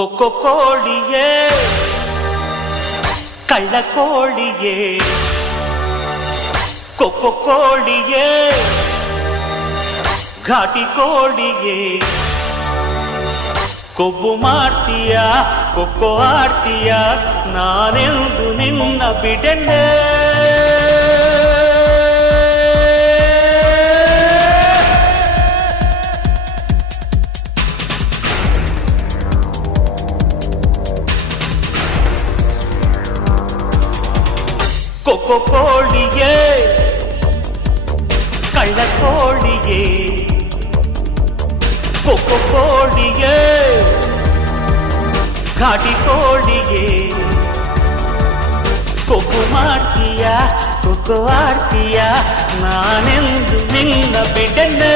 ಕೊಕ್ಕೊ ಕೋಳಿಯೇ ಕಳ್ಳ ಕೋಳಿಯೇ ಕೊಕ್ಕೊ ಕೋಳಿಯೇ ಘಾಟಿ ಕೋಳಿಯೇ ಕೊಬ್ಬು ಮಾಡ್ತೀಯ ಕೊಕ್ಕೊ ಆಡ್ತೀಯ ನಾನೆಂದು ನಿನ್ನ ಬಿಡೆನೆ ಕೊಕ್ಕೊ ಕೋಳಿಯೇ ಕಳ್ಳ ಕೋಳಿಯೇ ಕೊಕ್ಕೊ ಕೋಳಿಯೇ ಘಾಟಿ ಕೋಳಿಯೇ ಕೊಬ್ಬು ಮಾಡ್ತೀಯ ಕೊಕ್ಕೊ ಆಡ್ತೀಯ ನಾನೆಂದು ನಿನ್ನ ಬಿಡೆನೆ